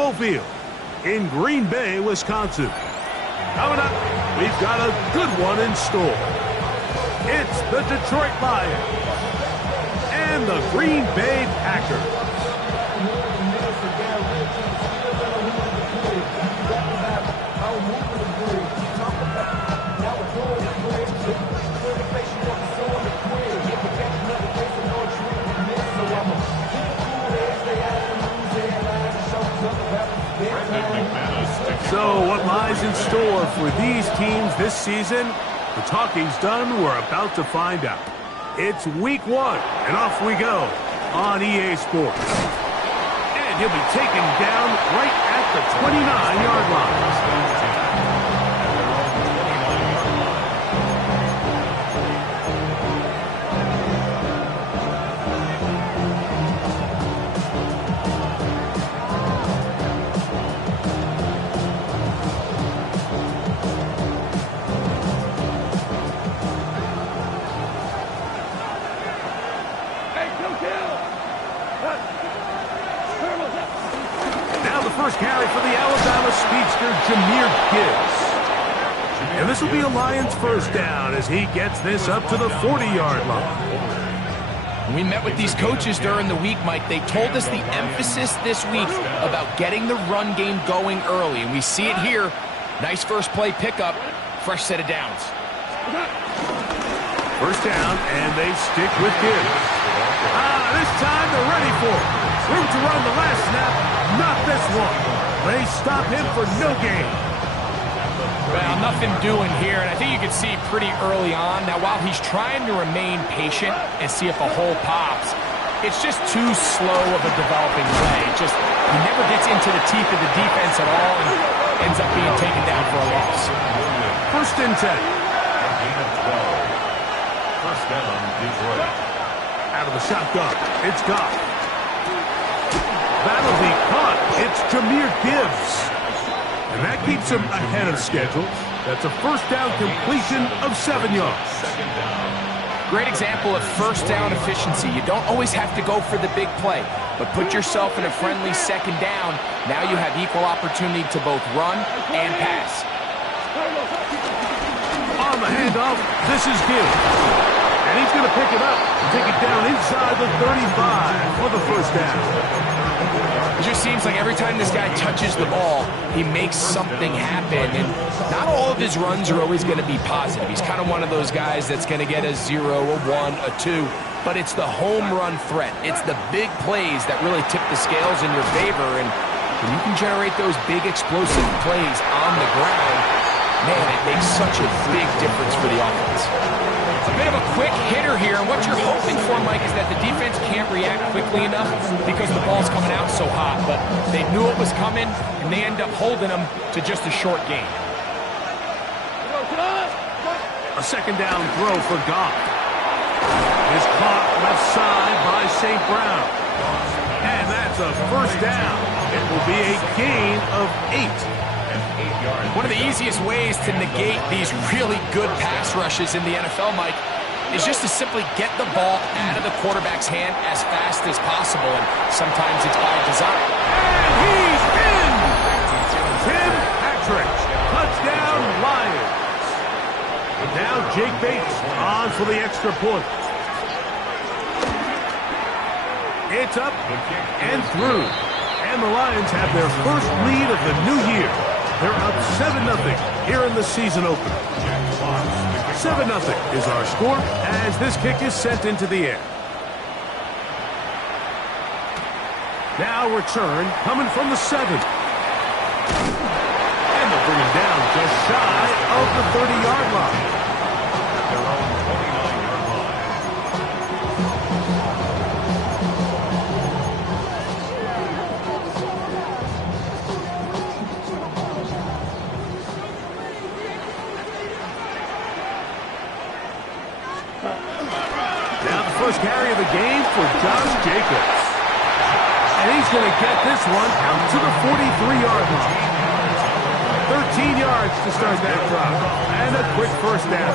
Lambeau Field in Green Bay, Wisconsin. Coming up, we've got a good one in store. It's the Detroit Lions and the Green Bay Packers. So what lies in store for these teams this season? The talking's done. We're about to find out. It's week 1, and off we go on EA Sports. And he'll be taken down right at the 29-yard line. First carry for the Alabama speedster, Jahmyr Gibbs. And this will be a Lions first down as he gets this up to the 40-yard line. We met with these coaches during the week, Mike. They told us the emphasis this week about getting the run game going early. And we see it here. Nice first play pickup. Fresh set of downs. First down, and they stick with Gibbs. This time they're ready for it. Room to run the last snap, not this one. They stop him for no gain. Well, nothing doing here, and I think you can see pretty early on. Now, while he's trying to remain patient and see if a hole pops, it's just too slow of a developing play. He never gets into the teeth of the defense at all and ends up being taken down for a loss. First and 10. First down, Detroit. Out of the shotgun, it's Goff. That'll be caught. It's Jahmyr Gibbs. And that keeps him ahead of schedule. That's a first down completion of 7 yards. Great example of first down efficiency. You don't always have to go for the big play, but put yourself in a friendly second down. Now you have equal opportunity to both run and pass. On the handoff, this is Gibbs. And he's going to pick it up and take it down inside the 35 for the first down. It just seems like every time this guy touches the ball, he makes something happen. And not all of his runs are always going to be positive. He's kind of one of those guys that's going to get a 0, a 1, a 2. But it's the home run threat. It's the big plays that really tip the scales in your favor. And when you can generate those big explosive plays on the ground, man, it makes such a big difference for the offense. A bit of a quick hitter here, and what you're hoping for, Mike, is that the defense can't react quickly enough because the ball's coming out so hot, but they knew it was coming, and they end up holding them to just a short gain. A second down throw for Goff. Is caught left side by St. Brown. And that's a first down. It will be a gain of 8. One of the easiest ways to negate these really good pass rushes in the NFL, Mike, is just to simply get the ball out of the quarterback's hand as fast as possible, and sometimes it's by design. And he's in! Tim Patrick, touchdown Lions. And now Jake Bates on for the extra point. It's up and through. And the Lions have their first lead of the new year. They're up 7-0 here in the season opener. 7-0 is our score as this kick is sent into the air. Now return coming from the 7. And they'll bring him down just shy of the 30-yard line. Their own 29-yard line. Now the first carry of the game for Josh Jacobs. And he's going to get this one out to the 43-yard line. 13 yards to start that drive. And a quick first down.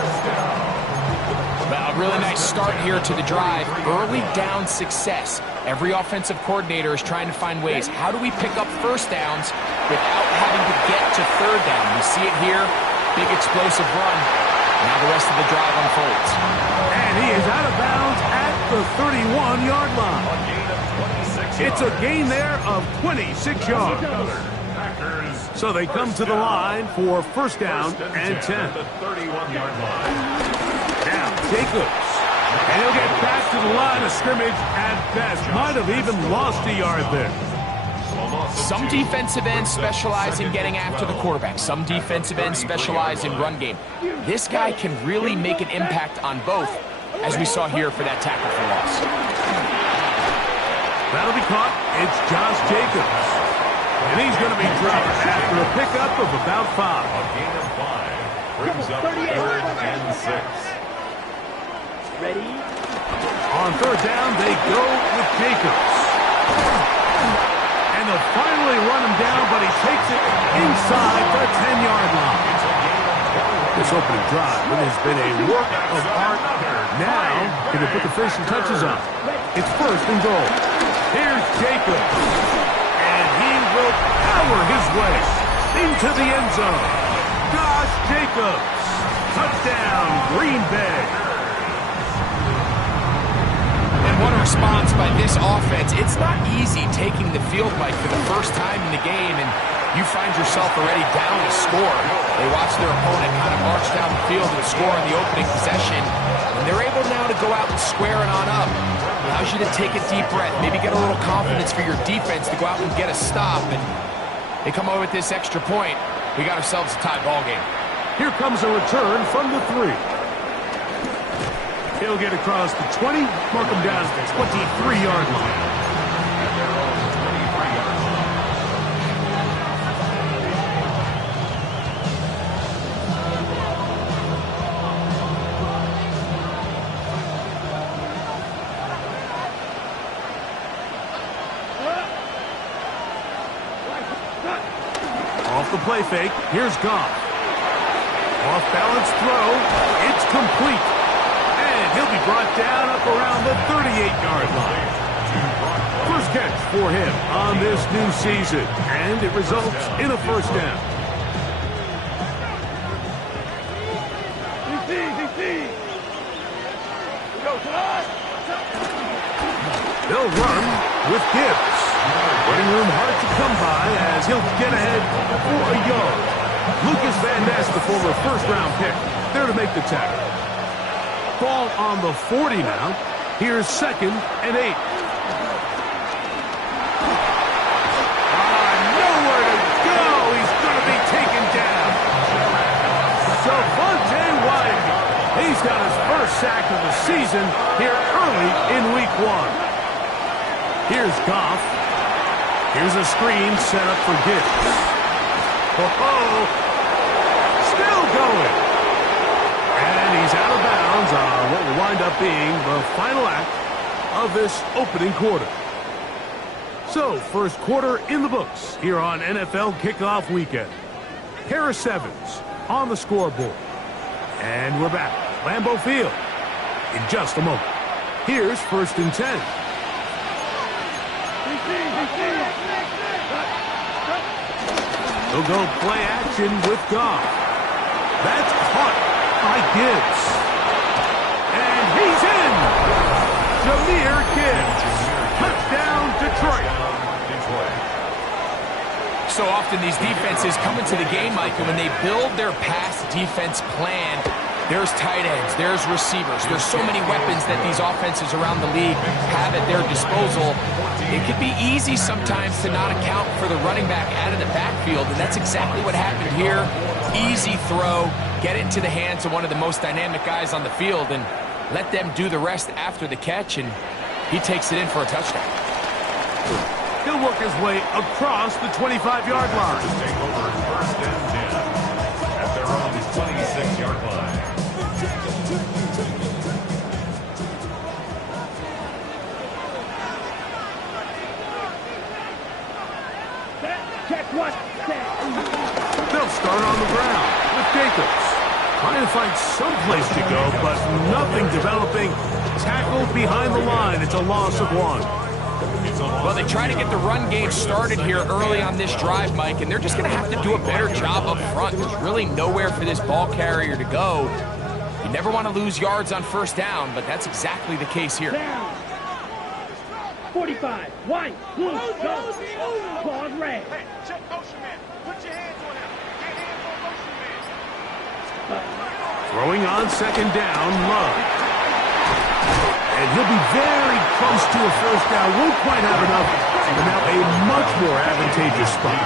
Well, a really nice start here to the drive. Early down success. Every offensive coordinator is trying to find ways. How do we pick up first downs without having to get to third down. We see it here, big explosive run. Now the rest of the drive unfolds. And he is out of bounds at the 31-yard line. It's a gain there of 26 yards. So they come to the line for first down and 10. Now Jacobs. And he'll get back to the line of scrimmage at best. Might have even lost a yard there. Some defensive ends specialize in getting after the quarterback. Some defensive ends specialize in run game. This guy can really make an impact on both, as we saw here for that tackle for loss. That'll be caught. It's Josh Jacobs. And he's going to be dropped after a pickup of about 5. A gain of 5 brings up 3rd and 6. Ready? On third down, they go with Jacobs. And they'll finally run him down, but he takes it inside the 10-yard line. This opening drive, it has been a work of art. Now, can they put the finishing touches on? It's first and goal. Here's Jacobs. And he will power his way into the end zone. Josh Jacobs. Touchdown, Green Bay. And what a response by this offense. It's not easy taking the field, Mike, for the first time in the game, and you find yourself already down a score. They watch their opponent kind of march down the field and score on the opening possession, and they're able now to go out and square it on up. Allows you to take a deep breath, maybe get a little confidence for your defense to go out and get a stop, and they come over with this extra point. We got ourselves a tie ball game. Here comes a return from the 3. He'll get across the 20, mark him down at the 23-yard line. Off the play fake, here's Goff. Off-balance throw, it's complete. And he'll be brought down up around the 38-yard line. First catch for him on this new season, and it results in a first down. They'll run with Gibbs. Running room hard to come by as he'll get ahead for a yard. Lucas Van Ness, the former first-round pick, there to make the tackle. Ball on the 40 now. Here's 2nd and 8. Nowhere to go. He's going to be taken down. Javonte Williams. He's got his first sack of the season here early in week 1. Here's Goff. Here's a screen set up for Gibbs. Still going. And he's out of bounds on what will wind up being the final act of this opening quarter. So, first quarter in the books here on NFL Kickoff Weekend. Harris Evans on the scoreboard. And we're back. Lambeau Field in just a moment. Here's 1st and 10. He'll go play action with Goff. That's caught by Gibbs. And he's in. Jahmyr Gibbs. Touchdown, Detroit. So often these defenses come into the game, Mike, and when they build their pass defense plan, there's tight ends, there's receivers, there's so many weapons that these offenses around the league have at their disposal. It can be easy sometimes to not account for the running back out of the backfield, and that's exactly what happened here. Easy throw, get it into the hands of one of the most dynamic guys on the field, and let them do the rest after the catch, and he takes it in for a touchdown. He'll work his way across the 25-yard line. To take over 1st and 10 at their own 26-yard line. Check one. They'll start on the ground with Jacobs. Trying to find some place to go, but nothing developing. Tackled behind the line. It's a loss of 1. Well, they try to get the run game started here early on this drive, Mike, and they're just going to have to do a better job up front. There's really nowhere for this ball carrier to go. You never want to lose yards on first down, but that's exactly the case here. Down. 45. White. Blue. Go. Ball red. Hey, check motion man. Put your hands on him. Get hands on motion man. Throwing on second down, Love. And he'll be very close to a first down. Won't quite have enough. But now a much more advantageous spot.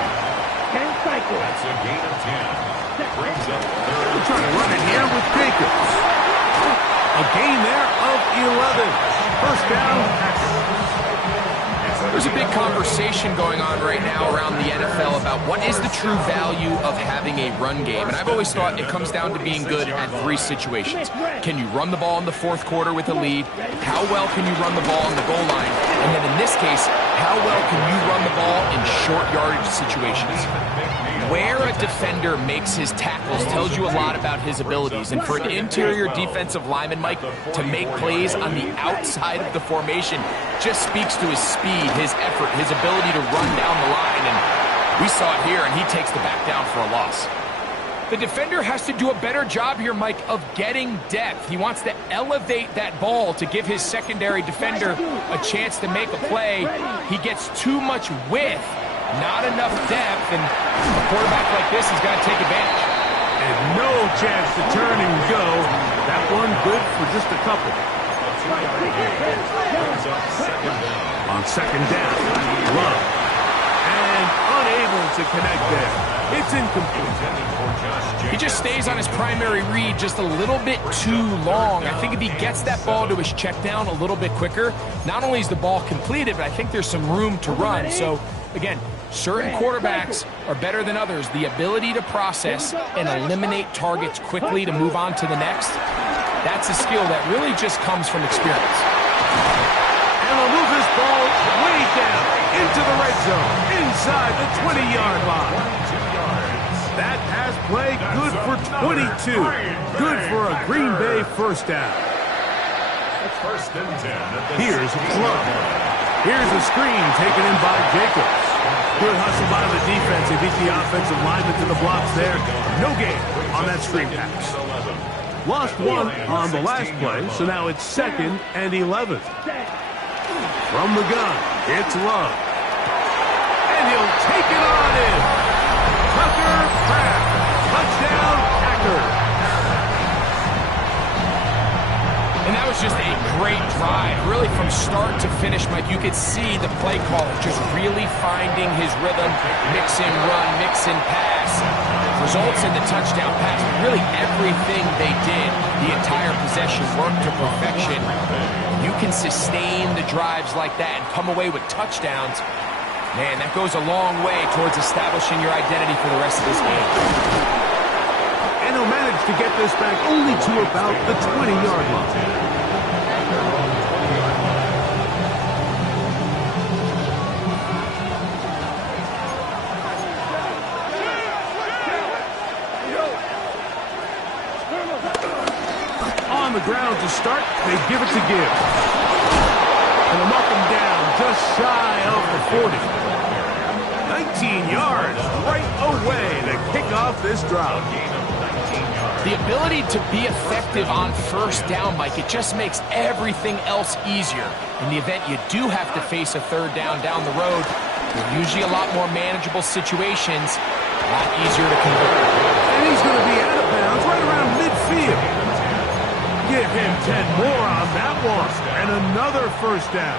10 cycle. That's a gain of 10. Brings up third. We're trying to run it here with Jacobs. A gain there of 11. First down, Packers. There's a big conversation going on right now around the NFL about what is the true value of having a run game. And I've always thought it comes down to being good at three situations. Can you run the ball in the fourth quarter with a lead? How well can you run the ball on the goal line? And then in this case, how well can you run the ball in short yardage situations? Where a defender makes his tackles tells you a lot about his abilities. And for an interior defensive lineman, Mike, to make plays on the outside of the formation just speaks to his speed, his effort, his ability to run down the line. And we saw it here, and he takes the back down for a loss. The defender has to do a better job here, Mike, of getting depth. He wants to elevate that ball to give his secondary defender a chance to make a play. He gets too much width, not enough depth, and a quarterback like this has got to take advantage. And no chance to turn and go. That one good for just a couple. On second down, Love. And unable to connect there. It's incomplete. He just stays on his primary read just a little bit too long. I think if he gets that ball to his check down a little bit quicker, not only is the ball completed, but I think there's some room to run. So, again, certain quarterbacks are better than others. The ability to process and eliminate targets quickly to move on to the next, that's a skill that really just comes from experience. And they'll move this ball way down into the red zone, inside the 20-yard line. That pass play good for 22. Good for a Green Bay first down. First and 10. Here's Love. Here's a screen taken in by Jacobs. Good hustle by the defense. They beat the offensive lineman to the blocks there. No gain on that screen pass. Lost one on the last play, so now it's second and 11. From the gun, it's Love. And he'll take it on in. Tucker Kraft. Touchdown, Packers. And that was just a great drive. Really from start to finish, Mike, you could see the play caller just really finding his rhythm, mixing run, mixing pass. Results in the touchdown pass. Really everything they did, the entire possession worked to perfection. You can sustain the drives like that and come away with touchdowns. Man, that goes a long way towards establishing your identity for the rest of this game. And he'll manage to get this back only to about the 20-yard line. On the ground to start, they give it to Gibbs. And they'll mark him down just shy of the 40. 19 yards right away to kick off this drive. The ability to be effective on first down, Mike, it just makes everything else easier. In the event you do have to face a third down the road, they're usually a lot more manageable situations, a lot easier to convert. And he's going to be out of bounds right around midfield. Give him 10 more on that one. And another first down.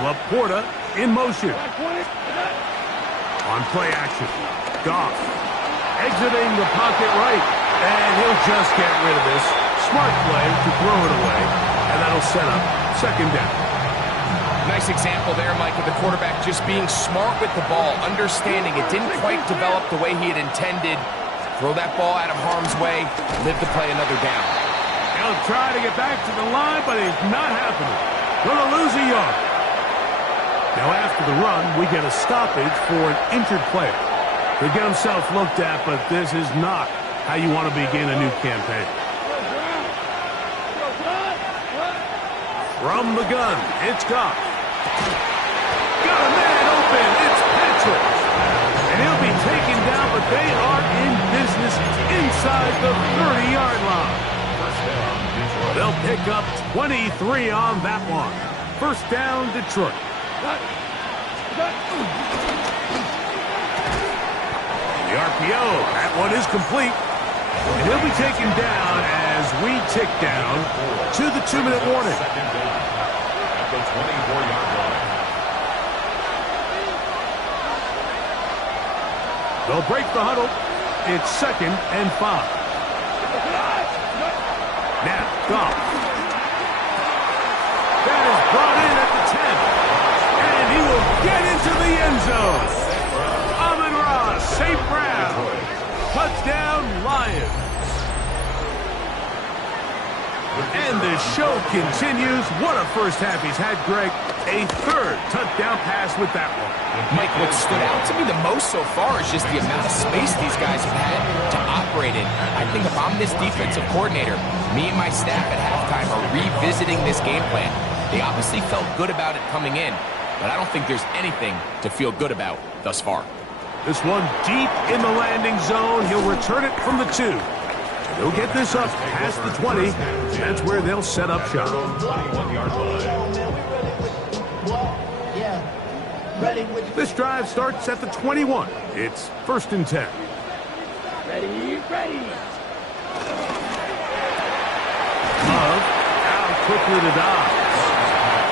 Laporta in motion. On play action. Goff exiting the pocket right. And he'll just get rid of this. Smart play to throw it away. And that'll set up second down. Nice example there, Mike, of the quarterback just being smart with the ball, understanding it didn't quite develop the way he had intended. Throw that ball out of harm's way, live to play another down. He'll try to get back to the line, but it's not happening. Gonna lose a yard. Now after the run, we get a stoppage for an injured player. He'll get himself looked at, but this is not how you want to begin a new campaign. From the gun, it's Goff. Got a man open. It's Patrick. And he'll be taken down, but they are in business inside the 30-yard line. They'll pick up 23 on that one. First down, Detroit. The RPO, that one is complete. And he'll be taken down as we tick down to the 2-minute warning. At the 24-yard line. They'll break the huddle. It's 2nd and 5. Now, Goff. That is brought in at the 10. And he will get into the end zone. Amon-Ra St. Brown. Touchdown, Lions. And the show continues. What a first half he's had, Greg. A 3rd touchdown pass with that one. Mike, what stood out to me the most so far is just the amount of space these guys have had to operate in. I think if I'm this defensive coordinator, me and my staff at halftime are revisiting this game plan. They obviously felt good about it coming in, but I don't think there's anything to feel good about thus far. This one deep in the landing zone. He'll return it from the 2. He'll get this up past the 20. That's where they'll set up shop. 21-yard line. This drive starts at the 21. It's 1st and 10. Ready. Love out quickly to Dobbs.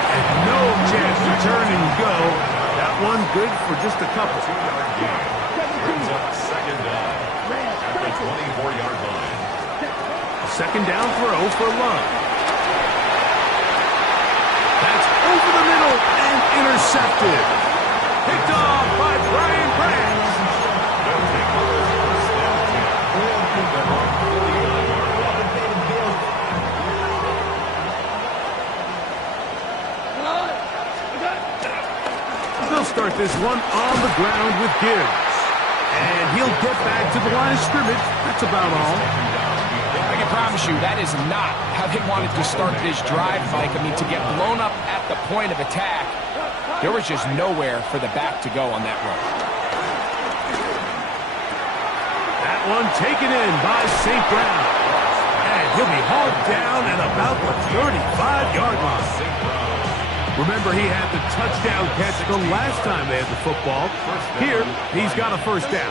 And no chance to turn and go. That one good for just a couple. 2-yard gain. Brings up 2nd down at the 24-yard line. Second down throw for Love. That's over the middle and intercepted. Picked off by Brian Branch. They'll take over first down 10. They're on 39-yard line. They'll start this one on the ground with Gibbs. And he'll get back to the line of scrimmage. That's about all. I can promise you that is not how they wanted to start this drive, Mike. I mean, to get blown up at the point of attack, there was just nowhere for the back to go on that run. That one taken in by St. Brown. And he'll be hauled down at about the 35-yard line. Remember, he had the touchdown catch the last time they had the football. Here, he's got a first down.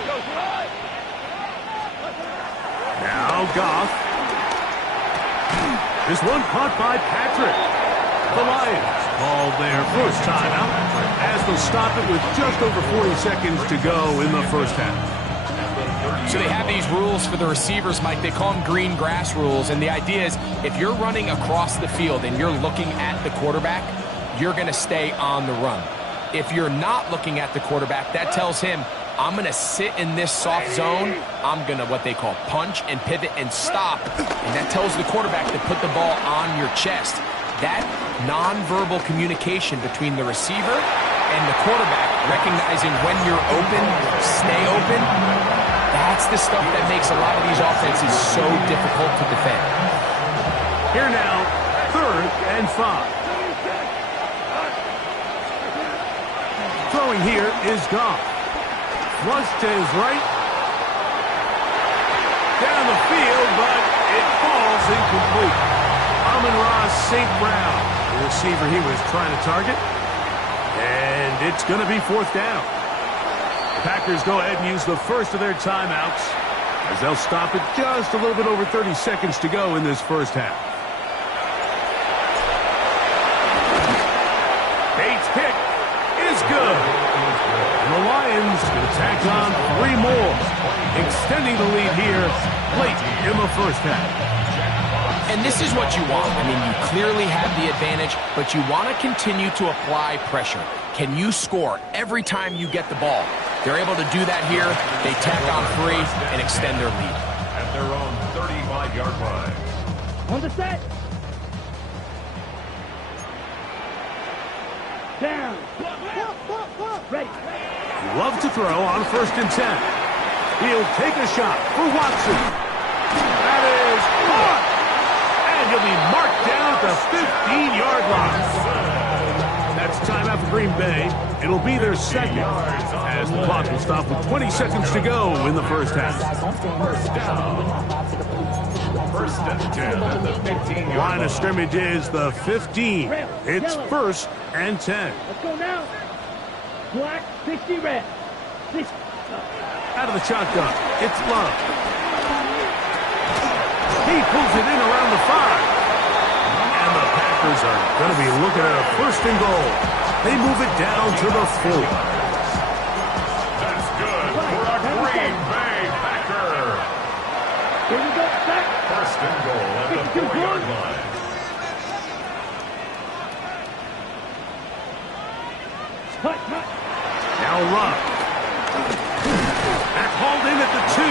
Now Goff. This one caught by Patrick. The Lions call their first timeout as they'll stop it with just over 40 seconds to go in the first half. So they have these rules for the receivers, Mike. They call them green grass rules. And the idea is if you're running across the field and you're looking at the quarterback, you're going to stay on the run. If you're not looking at the quarterback, that tells him, I'm going to sit in this soft zone. I'm going to what they call punch and pivot and stop. And that tells the quarterback to put the ball on your chest. That nonverbal communication between the receiver and the quarterback, recognizing when you're open, stay open, that's the stuff that makes a lot of these offenses so difficult to defend. Here now, 3rd and 5. Throwing here is Goff. Flush to his right. Down the field, but it falls incomplete. Amon-Ra St. Brown, the receiver he was trying to target. And it's going to be 4th down. Packers go ahead and use the first of their timeouts as they'll stop it just a little bit over 30 seconds to go in this first half. Bates' kick is good. And the Lions going to tack on 3 more, extending the lead here late in the first half. And this is what you want. I mean, you clearly have the advantage, but you want to continue to apply pressure. Can you score every time you get the ball? They're able to do that here. They tack on 3 and extend their lead. At their own 35-yard line. On the set. Down. Ready. Love to throw on 1st and 10. He'll take a shot for Watson. That is caught. And he'll be marked down at the 15-yard line. That's timeout for Green Bay. It'll be their second, as the clock will stop with 20 seconds to go in the first half. First and 10 at the 15-yard Line of scrimmage is the 15. It's first and 10. Let's go now. Black, 60 red. 60. Out of the shotgun, it's Love. He pulls it in around the 5. And the Packers are going to be looking at a first and goal. They move it down to the 4. That's good for a Green Bay Packer. Here we go. Back. First and goal at the 4-yard line. Cut, cut. Now Love. That's hauled in at the 2.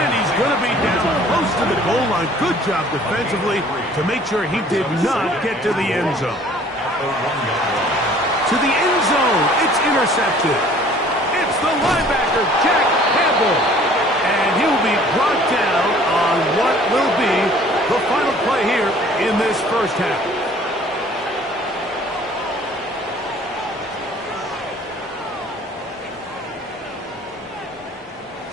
And he's going to be down close to the goal line. Good job defensively to make sure he did not get to the end zone. To the end zone. It's intercepted. It's the linebacker, Jack Campbell. And he will be brought down on what will be the final play here in this first half.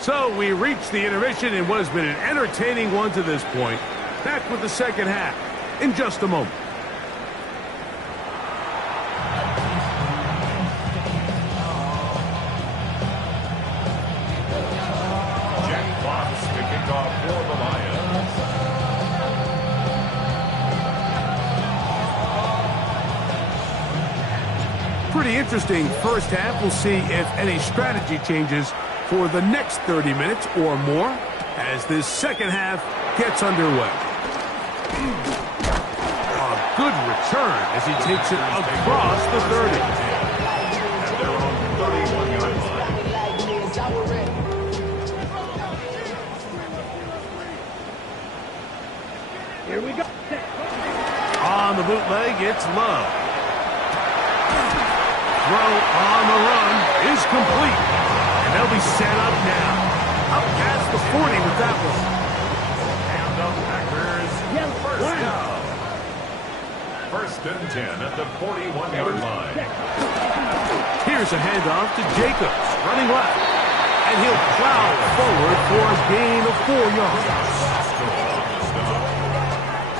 So we reach the intermission in what has been an entertaining one to this point. Back with the second half in just a moment. Jack Fox to kick off for the Lions. Pretty interesting first half. We'll see if any strategy changes for the next 30 minutes or more as this second half gets underway. A good return as he takes it across the 30. At their own 31-yard line. Here we go. On the bootleg, it's Love. Throw on the run is complete. And they'll be set up now. Up past the 40 with that one. And the Packers first down. First and 10 at the 41-yard line. Here's a handoff to Jacobs, running left. And he'll plow forward for a gain of 4 yards.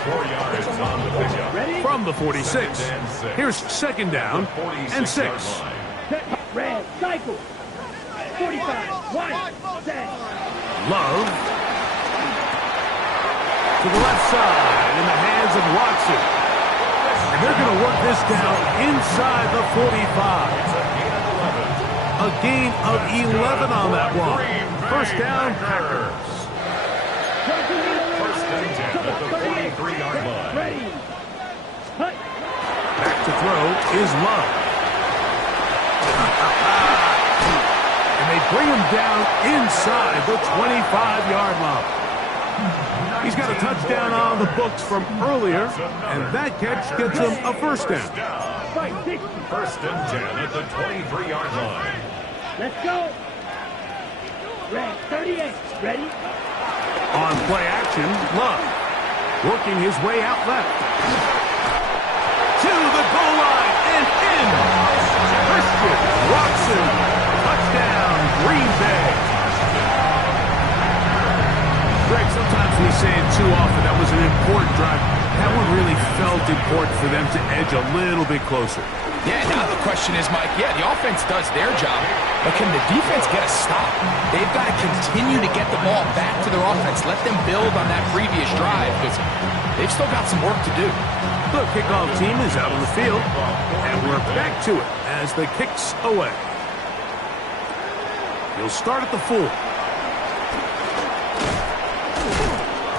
4 yards on the pickup. From the 46. Here's second down and 6. Red, cycle. 45, white, set. Love. To the left side in the hands of Watson. And they're going to work this down inside the 45. A gain of 11 on that one. First down, Packers. First and 10 at the 43-yard line. Ready. Back to throw is Love. And they bring him down inside the 25-yard line. He's got a touchdown on the books from earlier, and that catch gets him a first down. First and 10 at the 23-yard line. Let's go. Red, 38. Ready? On play action, Love. Working his way out left. To the goal line and in. Christian Watson. Touchdown, Green Bay. Greg, sometimes we say it too often. That was an important drive. That one really felt important for them to edge a little bit closer. Yeah, now the question is, Mike, yeah, the offense does their job, but can the defense get a stop? They've got to continue to get the ball back to their offense. Let them build on that previous drive because they've still got some work to do. The kickoff team is out on the field, and we're back to it as the kicks away. He'll start at the 4.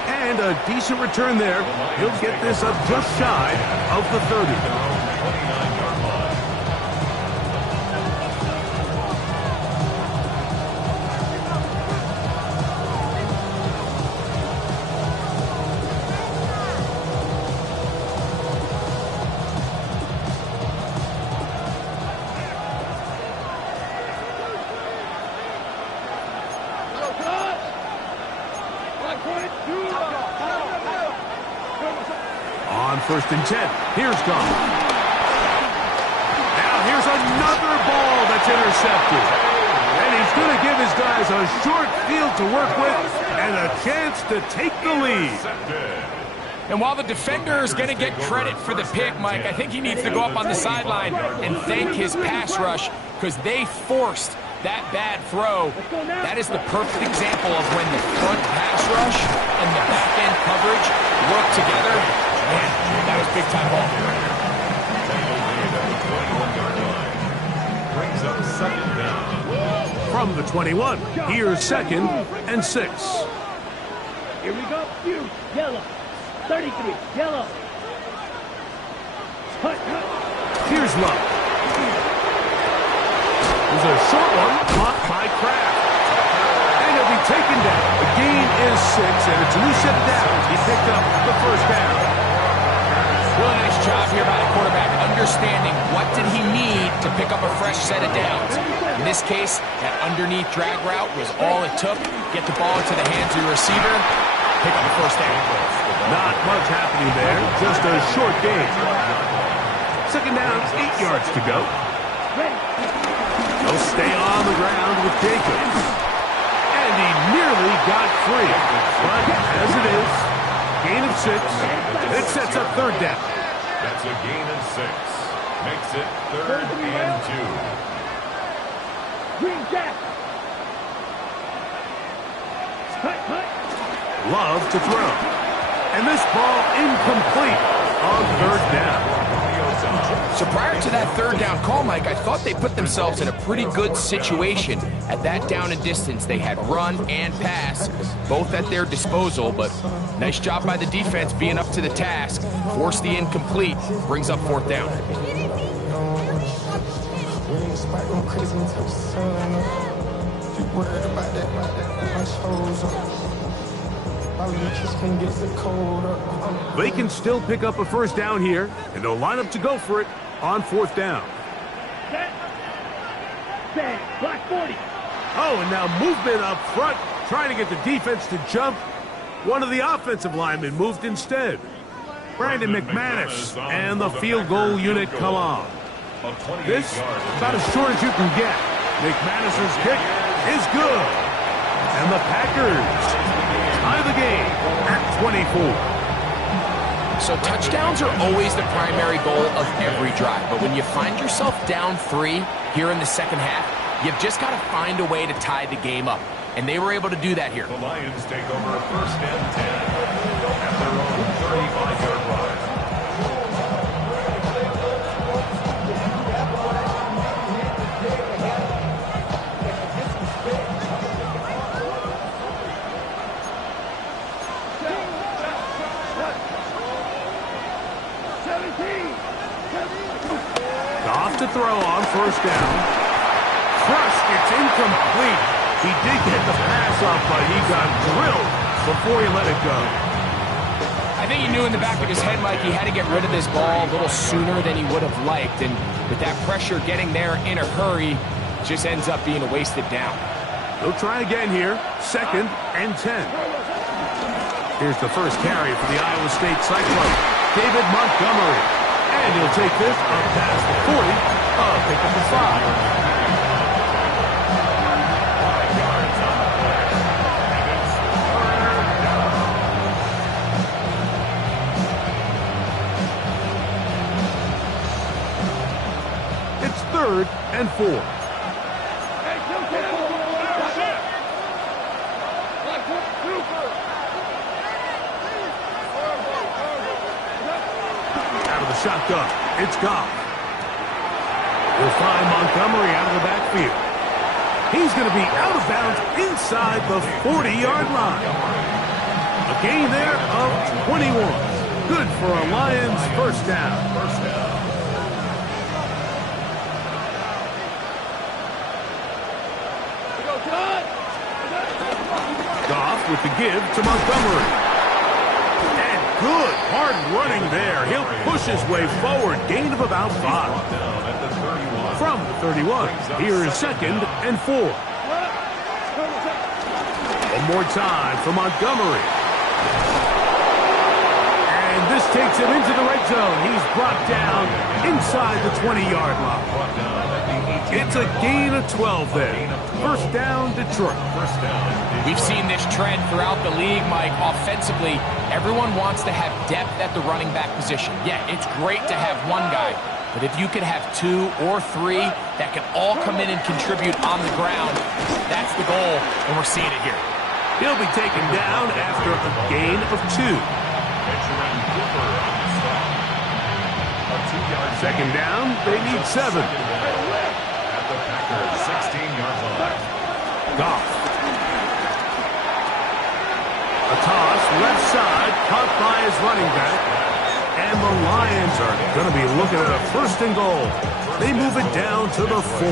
And a decent return there. He'll get this up just shy of the 30. 29-yard line. first and 10. Here's Goff. Now here's another ball that's intercepted. And he's going to give his guys a short field to work with and a chance to take the lead. And while the defender is going to get credit for the pick, Mike, I think he needs to go up on the sideline and thank his pass rush because they forced that bad throw. That is the perfect example of when the front pass rush and the back end coverage work together. Man, that was big time ball. Brings up second down. From the 21, here's second and 6. Here we go. You, yellow. 33, yellow. Hut. Here's Love. There's a short one blocked by Kraft. And he'll be taken down. The gain is 6, and it's a new set of downs. He picked up the first down. Really nice job here by the quarterback, understanding what did he need to pick up a fresh set of downs. In this case, that underneath drag route was all it took. Get the ball into the hands of your receiver, pick up the first down. Not much happening there, just a short gain. Second down, 8 yards to go. He'll stay on the ground with Jacobs. And he nearly got free. But as it is, gain of 6. It sets up third down. That's a gain of 6. Makes it 3rd and 2. Green Jack. Love to throw. And this ball incomplete on third down. So prior to that third down call, Mike, I thought they put themselves in a pretty good situation. At that down and distance, they had run and pass, both at their disposal, but nice job by the defense being up to the task. Force the incomplete, brings up fourth down. They can still pick up a first down here, and they'll line up to go for it on fourth down. Set. Block 40. Oh, and now movement up front, trying to get the defense to jump. One of the offensive linemen moved instead. Brandon McManus and the field goal unit come on. This about as short as you can get. McManus's kick is good. And the Packers tie the game at 24. So touchdowns are always the primary goal of every drive. But when you find yourself down 3 here in the second half, you've just got to find a way to tie the game up. And they were able to do that here. The Lions take over first and 10 at their own 35-yard line. Off to throw on first down. Crushed, it's incomplete. He did get the pass off, but he got drilled before he let it go. I think he knew in the back of his head, Mike, he had to get rid of this ball a little sooner than he would have liked. And with that pressure getting there in a hurry, just ends up being a wasted down. He'll try again here. Second and 10. Here's the first carry for the Iowa State Cyclone, David Montgomery. And he'll take this up past the 40, pick up the 5. It's 3rd and 4. Shotgun. It's Goff. We'll find Montgomery out of the backfield. He's going to be out of bounds inside the 40-yard line. A gain there of 21. Good for a Lions first down. Goff with the give to Montgomery. Good, hard running there. He'll push his way forward. Gain of about 5. From the 31, here is 2nd and 4. One more time for Montgomery. And And this takes him into the red zone. He's brought down inside the 20-yard line. It's a gain of 12 there. First down, Detroit. We've seen this trend throughout the league, Mike. Offensively, everyone wants to have depth at the running back position. Yeah, it's great to have one guy, but if you could have 2 or 3 that can all come in and contribute on the ground, that's the goal, and we're seeing it here. He'll be taken down after a gain of 2. Second down, they need 7. At the Packers' 16-yard line. Goff. A toss, left side, caught by his running back. And the Lions are going to be looking at a first and goal. They move it down to the 4.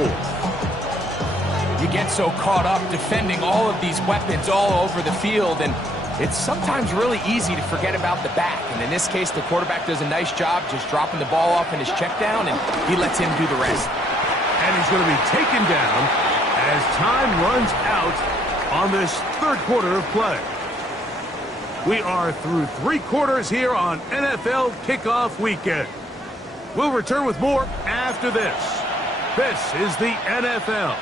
You get so caught up defending all of these weapons all over the field, and it's sometimes really easy to forget about the back. And in this case, the quarterback does a nice job just dropping the ball off in his check down, and he lets him do the rest. And he's going to be taken down as time runs out on this third quarter of play. We are through 3 quarters here on NFL Kickoff Weekend. We'll return with more after this. This is the NFL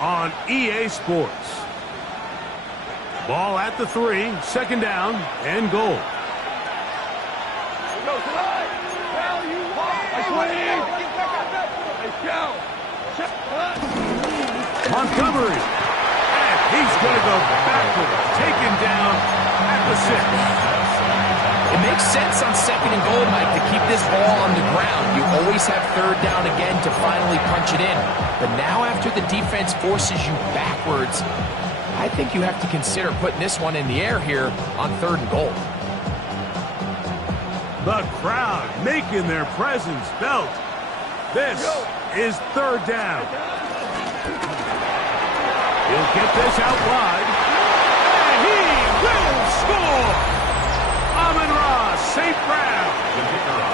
on EA Sports. Ball at the 3, second down and goal. Montgomery. And he's going to go backwards, taken down at the 6. It makes sense on second and goal, Mike, to keep this ball on the ground. You always have third down again to finally punch it in. But now after the defense forces you backwards, I think you have to consider putting this one in the air here on third and goal. The crowd making their presence felt. This is third down. He'll get this out wide. And he will score! Amon-Ra, St. Brown.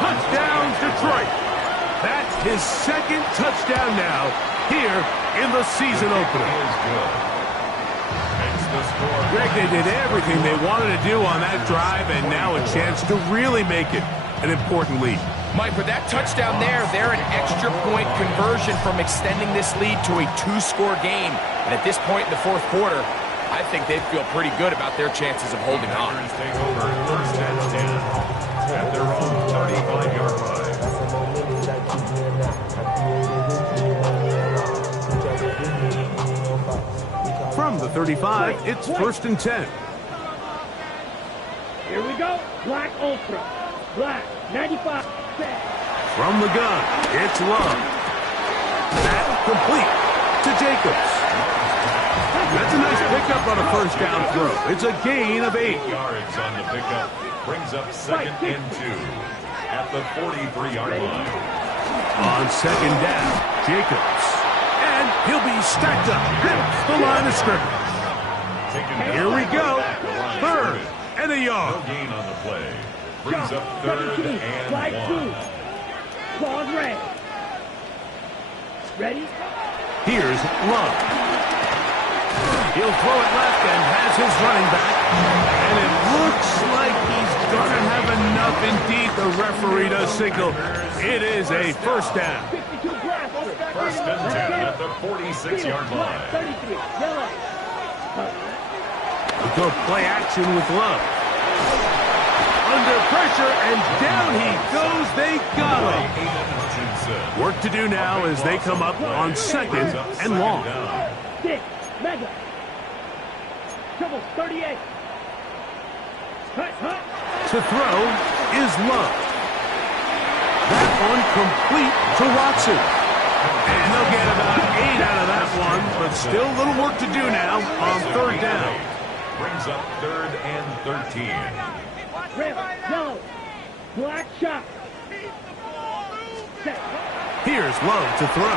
Touchdown, Detroit. That's his second touchdown now here in the season opener. Greg, they did everything they wanted to do on that drive, and now a chance to really make it an important lead. Mike, with that touchdown there, they're an extra point conversion from extending this lead to a 2-score game. And at this point in the fourth quarter, I think they feel pretty good about their chances of holding on. Take over first and 10 at their own 35-yard line. From the 35, it's first and 10. Here we go. Black Ultra. Black 95. From the gun, it's Love. That complete to Jacobs. That's a nice pickup on a first down throw. It's a gain of 8. 8 yards on the pickup. Brings up second and 2 at the 43-yard line. On second down, Jacobs. And he'll be stacked up at the line of scrimmage. Here we go. Third and a yard. No gain on the play. Brings up third and 1. Claws red. Ready? Here's Love. He'll throw it left and has his running back. And it looks like he's going to have enough. Indeed, the referee does signal. It is a first down. First and 10 at the 46-yard line. 33, yellow. We go play action with Love. Under pressure, and down he goes. They got him. Work to do now as they come up on second and long. 6, mega. Double 38. Hut. To throw is Love. That one complete to Watson. And they'll get about 8 out of that one, but still a little work to do now on third down. Brings up third and 13. Red, yellow, black shot. Set. Here's Love to throw.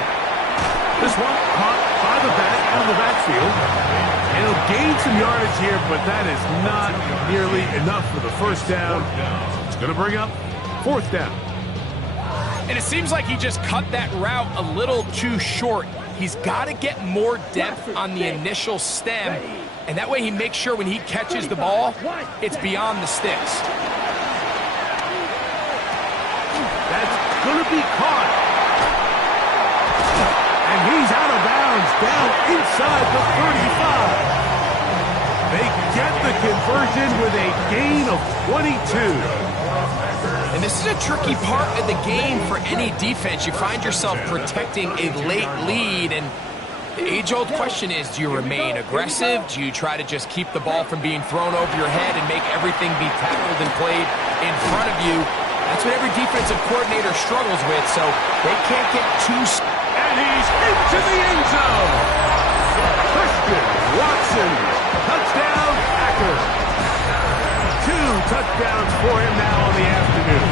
This one caught by the back out of the backfield. And he'll gain some yardage here, but that is not nearly enough for the first down. It's going to bring up fourth down. And it seems like he just cut that route a little too short. He's got to get more depth on the initial stem, and that way he makes sure when he catches the ball, it's beyond the sticks. going to be caught. And he's out of bounds, down inside the 35. They get the conversion with a gain of 22. And this is a tricky part of the game for any defense. You find yourself protecting a late lead, and the age-old question is, do you remain aggressive? Do you try to just keep the ball from being thrown over your head and make everything be tackled and played in front of you? That's what every defensive coordinator struggles with, so they can't get too... And he's into the end zone. Christian Watson, touchdown, Packers. 2 touchdowns for him now on the afternoon.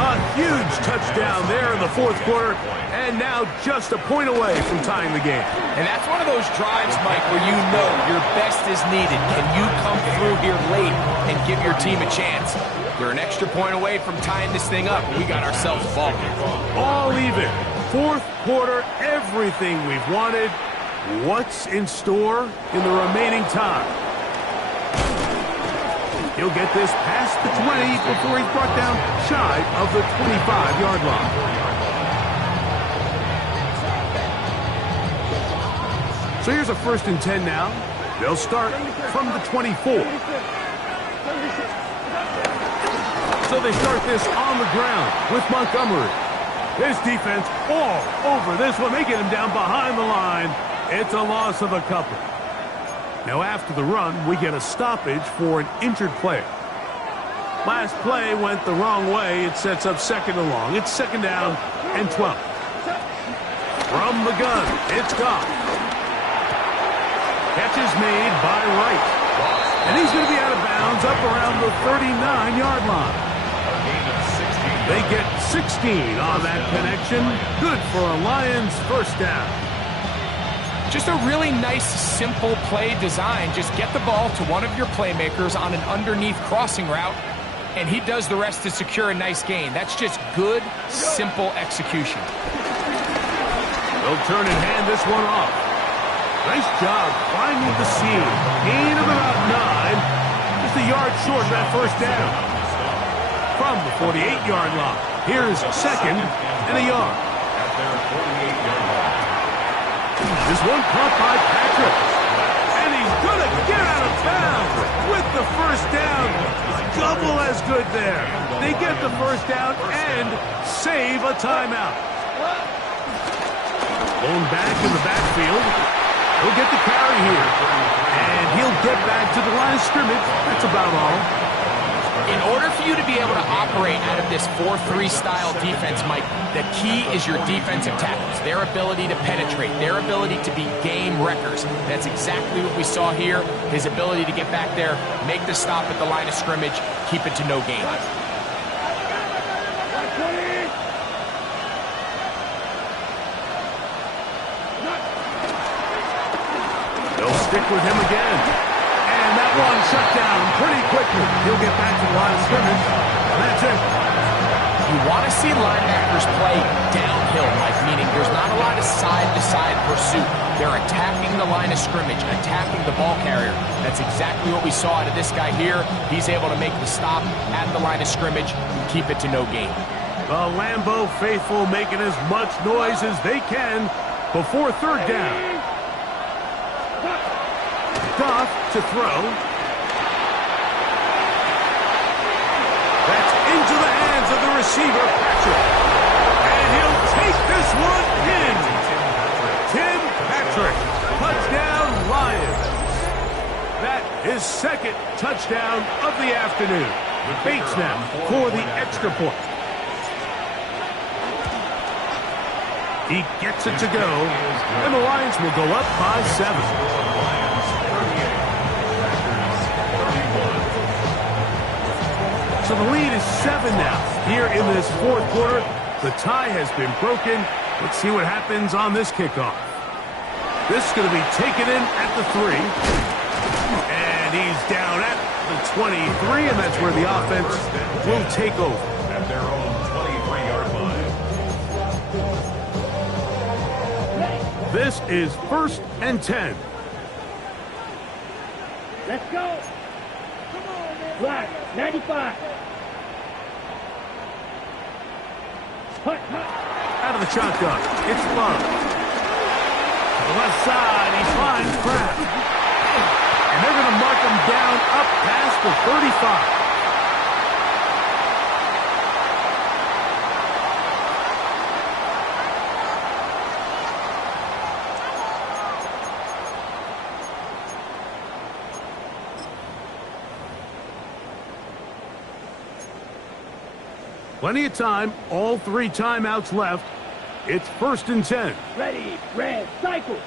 A huge touchdown there in the fourth quarter, and now just a point away from tying the game. And that's one of those drives, Mike, where you know your best is needed. Can you come through here late and give your team a chance? They're an extra point away from tying this thing up. We got ourselves a ball game. All even. Fourth quarter, everything we've wanted. What's in store in the remaining time? He'll get this past the 20 before he's brought down shy of the 25-yard line. So here's a 1st and 10 now. They'll start from the 24. So they start this on the ground with Montgomery. His defense all over this one. They get him down behind the line. It's a loss of a couple. Now after the run, we get a stoppage for an injured player. Last play went the wrong way. It sets up 2nd and long. It's 2nd down and 12. From the gun, it's Goff. Catch is made by Wright. And he's going to be out of bounds up around the 39-yard line. They get 16 on that connection. Good for a Lions 1st down. Just a really nice, simple play design. Just get the ball to one of your playmakers on an underneath crossing route, and he does the rest to secure a nice gain. That's just good, simple execution. They'll turn and hand this one off. Nice job finding the seam. Gain of about 9. Just a yard short of that 1st down. From the 48-yard line, here's 2nd and a yard. This one caught by Patrick. And he's going to get out of bounds with the 1st down. Double as good there. They get the 1st down and save a timeout. Blown back in the backfield. He'll get the carry here. And he'll get back to the line of scrimmage. That's about all. In order for you to be able to operate out of this 4-3 style defense, Mike, the key is your defensive tackles, their ability to penetrate, their ability to be game wreckers. That's exactly what we saw here, his ability to get back there, make the stop at the line of scrimmage, keep it to no gain. They'll stick with him again. And that one shut down pretty quickly. He'll get back to the line of scrimmage. That's it. You want to see linebackers play downhill, Mike, meaning there's not a lot of side-to-side pursuit. They're attacking the line of scrimmage, attacking the ball carrier. That's exactly what we saw out of this guy here. He's able to make the stop at the line of scrimmage and keep it to no gain. The Lambeau faithful making as much noise as they can before 3rd down. Goff to throw. That's into the hands of the receiver, Patrick. And he'll take this one in. Tim Patrick, touchdown Lions. That is 2nd touchdown of the afternoon. Bates now for the extra point. He gets it to go, and the Lions will go up by 7. So the lead is 7 now here in this 4th quarter. The tie has been broken. Let's see what happens on this kickoff. This is going to be taken in at the 3. And he's down at the 23, and that's where the offense will take over. At their own 23-yard line. This is 1st and 10. Let's go. Come on, man. Black, 95. Out of the shotgun, it's Love. To the left side, he finds Kraft. And they're going to mark him down up past the 35. Plenty of time, all 3 timeouts left. It's 1st and 10. Ready, red, cycle.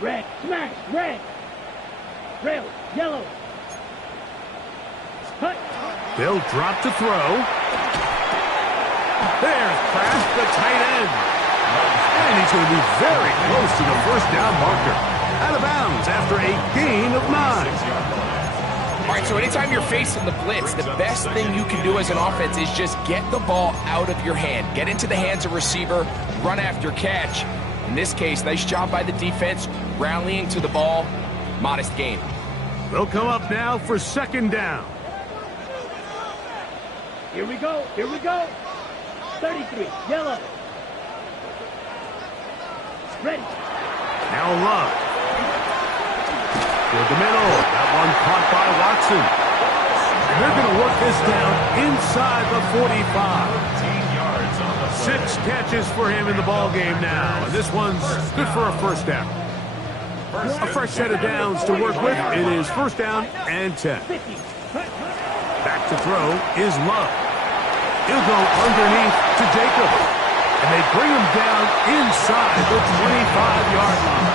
Red, smash, red. Rail, yellow. Cut. They'll drop to throw. There's Kraft, the tight end. And he's going to be very close to the first down marker. Out of bounds after a gain of 9. All right, so anytime you're facing the blitz, the best thing you can do as an offense is just get the ball out of your hand. Get into the hands of receiver, run after catch. In this case, nice job by the defense, rallying to the ball, modest gain. They'll come up now for 2nd down. Here we go, here we go. 33, yellow. Ready. Now Love. Toward the middle. That one caught by Watson. And they're going to work this down inside the 45. 6 catches for him in the ball game now. And this one's good for a 1st down. A fresh set of downs to work with. It is 1st down and 10. Back to throw is Love. He'll go underneath to Jacob. And they bring him down inside the 25-yard line.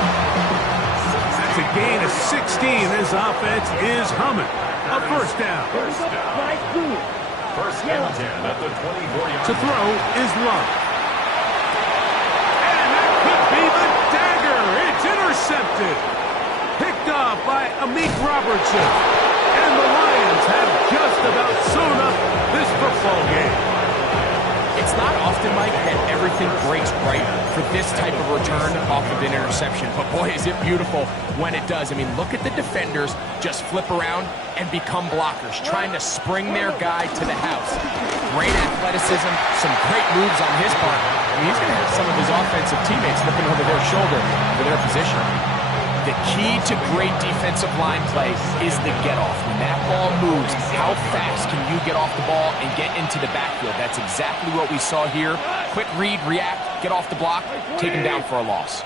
A gain of 16. This offense is humming. A 1st down. 1st and 10 at the 24-yard. To throw is Love. And that could be the dagger. It's intercepted. Picked off by Amik Robertson. And the Lions have just about sewn up this football game. It's not often, Mike, that everything breaks right for this type of return off of an interception. But boy, is it beautiful when it does. I mean, look at the defenders just flip around and become blockers, trying to spring their guy to the house. Great athleticism, some great moves on his part. I mean, he's going to have some of his offensive teammates looking over their shoulder for their position. The key to great defensive line play is the get-off. When that ball moves, how fast can you get off the ball and get into the backfield? That's exactly what we saw here. Quick read, react, get off the block, take him down for a loss.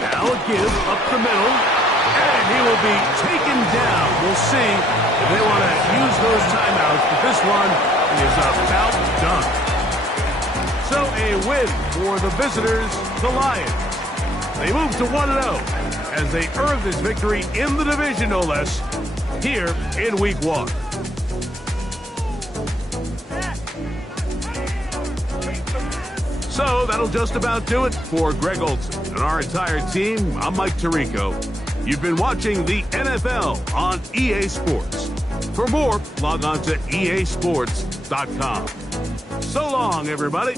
Now a give up the middle, and he will be taken down. We'll see if they want to use those timeouts, but this one is about done. So a win for the visitors, the Lions. They move to 1-0 as they earn this victory in the division, no less, here in Week 1. So that'll just about do it for Greg Olsen and our entire team. I'm Mike Tirico. You've been watching the NFL on EA Sports. For more, log on to easports.com. So long, everybody.